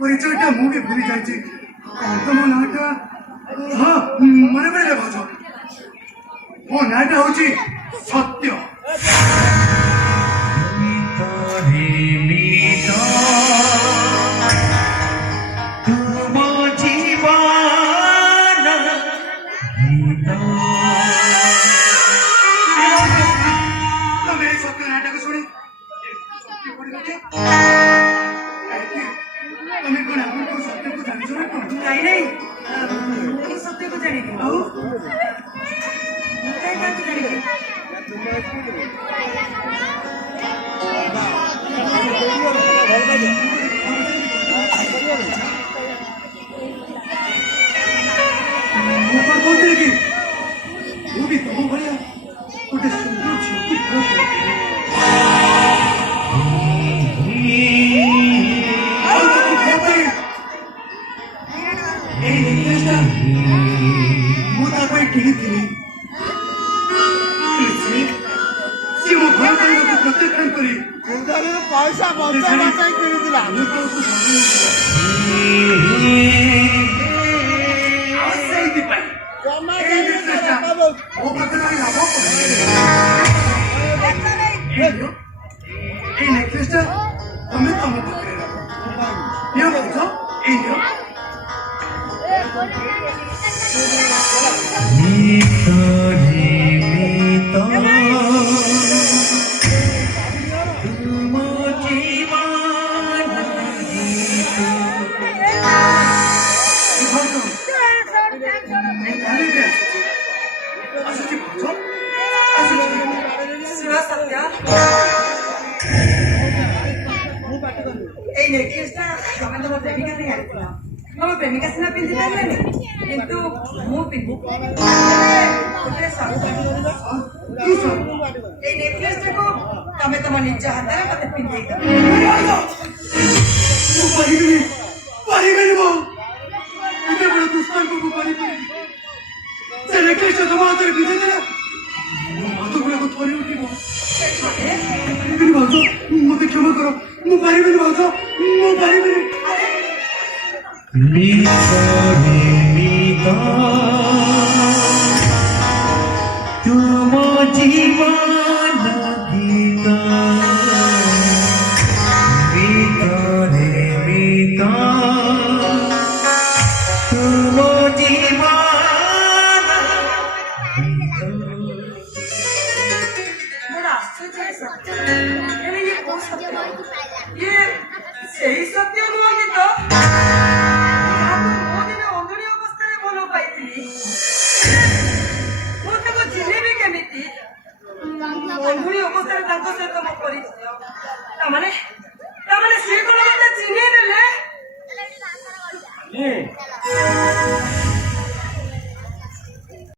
परिचयटा मुझे भूली जाए तुम नाटा हाँ मन पड़े भाज मो नाटा हूँ सत्य प्रेमिका सिना पिंधि पारे किंतु मु पिंधि नेकलेस को तमे तम निज हाथ में मत पिंधे मत क्षमा करो तुम जीवन गीता रे मीता तुम जीवन बड़ा आश्चर्य है सत्य ये कौन सत्य ये सही सत्य हुआ कि तो ତାଙ୍କ ସହିତ ମୋ ପରିଚୟ। ତାମାନେ ସିଏ କଣ ମତେ ଚିହ୍ନେଇ ଦେଲେ?